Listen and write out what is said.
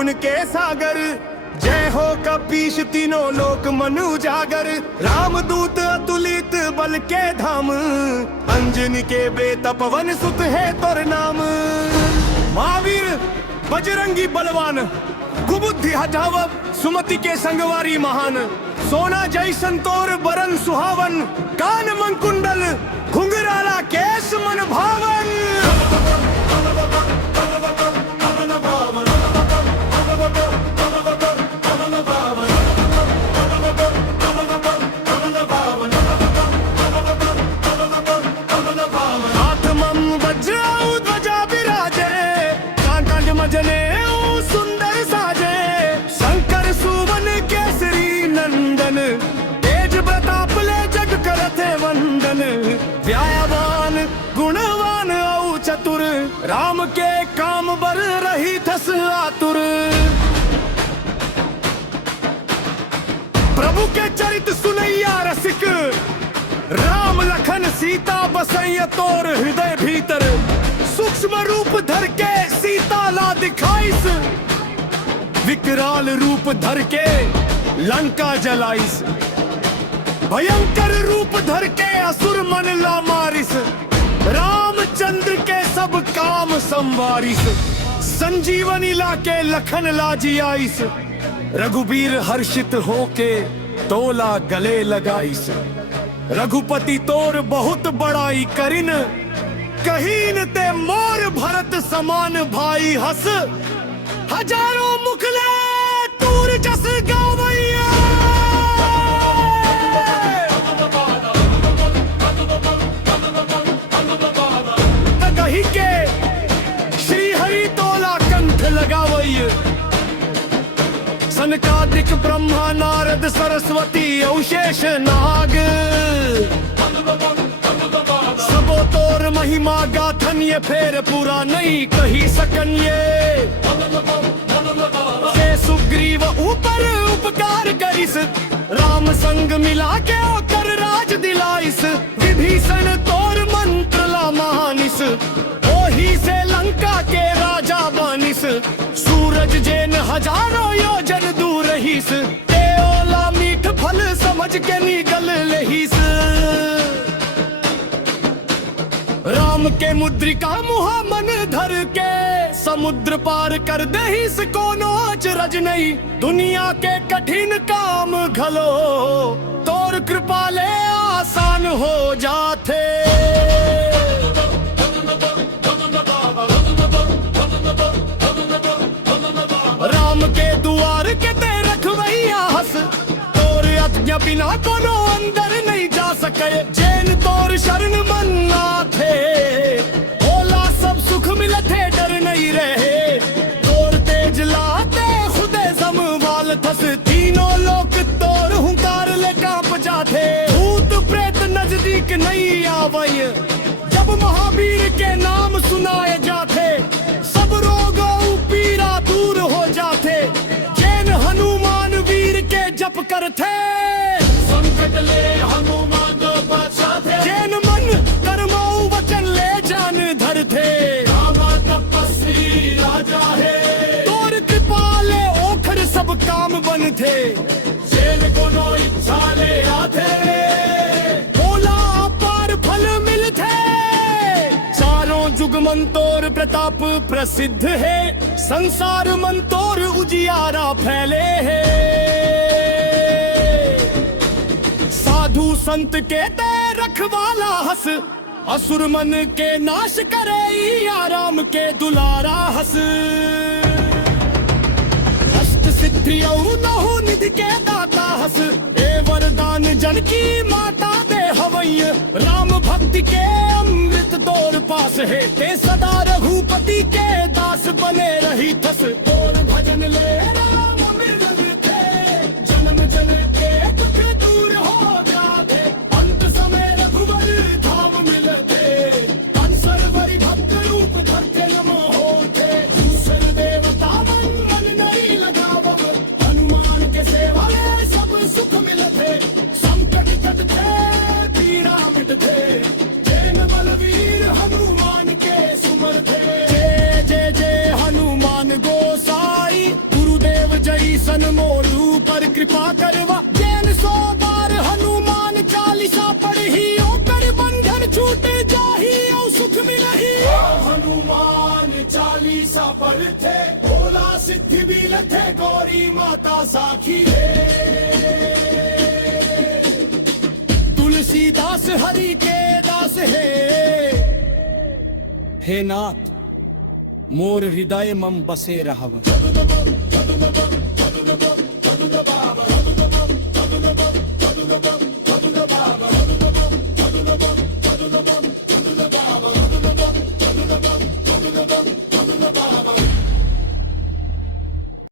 गुण के सागर, जय हो कपीश तीनों लोक मन उजागर। रामदूत अतुलित बल के धाम, अंजनी के बेता पवन सुत है तोर नाम। महावीर बजरंगी बलवान, कुबुद्धि हठाव सुमति के संगवारी महान। सोना जैसन तोर बरन सुहावन, कान मंकुंडल घुंघराला केस मन भावन। सुंदर साजे शंकर सुवन केसरी नंदन, तेज प्रताप ले जग करते वंदन। व्यायावान गुणवान औ चतुर, राम के काम बर रही थस आतुर। प्रभु के चरित सुनैया रसिक, राम लखन सीता बसैया तोर हृदय भीतर। सूक्ष्म रूप धर के सीता ला दिखाइस, विकराल रूप धर के लंका जलाइस। भयंकर रूप धर के असुर मन ला मारिस, रामचंद्र के सब काम संवारिस। संजीवनी ला के लखन ला जियाइस, रघुबीर हर्षित होके तोला गले लगाइस। रघुपति तोर बहुत बड़ाई करिन, कहीन ते मोर भरत समान भाई हस। हजारों मुखले तूर जस गावैया, कही के श्री हरि तोला कंठ लगावैया। सनकादिक ब्रह्मा नारद सरस्वती औशेष नाग, सबो तोर महिमा गाथन ये फेर पूरा नहीं कही सकन ये। से सुग्रीव ऊपर उपकार करिस, राम संग मिला के कर राज दिलाइस। विभीषण तोर मंत्र ला मानिस, ओही से लंका के राजा बानिस। सूरज जैन हजारों योजन दूर रहीस, ते ओला मीठ फल समझ के निगल लहीस। राम के मुद्रिका मुहा मन धर के, समुद्र पार कर दहिस कोनो अचरज नहीं। दुनिया के कठिन काम घलो, तोर कृपा ले आसान हो जाते। राम के दुआर के ते रखवैया हस, तोर आज्ञा बिना कोनो अंदर नहीं जा सके। जैन तोर शरण मन थे, ओला सब सुख मिलते डर नहीं रहे। तोर तेज लाते खुदे संभाल थस, तीनों लोक तोर हुंकार ले कांप जाते। भूत प्रेत नजदीक नहीं आवय, जब महावीर के नाम सुनाए जाते। सब रोगों पीड़ा दूर हो जाते, जैन हनुमान वीर के जप करते। संकट ले हनुमान बचाते, जैन मन कर्मो वचन ले जान धरते। रामा तपस्वी राजा है, तोर कृपा ले ओखर सब काम बनते। जैन कोनो इच्छा ले आते, बोला अपार फल मिलते। चारों जुग मन तोर प्रताप प्रसिद्ध है, संसार मन तोर उजियारा फैले है। साधु संत के ते रखवाला हस, असुर मन के नाश करे आराम के दुलारा हस। अष्ट सिद्धि नहु निधि के दाता हस, ए वरदान जन की माता दे हवैया। राम भक्ति के अमृत तोर पास है, ते सदा रघुपति के दास बने रही थस। तोर भजन ले राम मिलन थे, जन्म जन के दुख दूर हो जाते। अंत समय रघुवर धाम मिलते, कंसर वरि भक्त रूप धरते नमो होते। दूसर देवता मन नहीं लगावब, हनुमान के सेवा ले सब सुख मिलते। संकट कटते पीड़ा मिटते, जैन बलवीर हनुमान के सुमर थे। जय जय जय हनुमान गोसाई। कृपा करवा। जैन 100 बार हनुमान चालीसा पढ़ी, ओ कर बंधन छूट जाही, ओ सुख मिलही। हनुमान चालीसा पढ़ते भोला सिद्धि भी लथे, गौरी माता साखी रे। तुलसीदास हरि के दास हे नाथ मोर हृदय मम बसे रहव।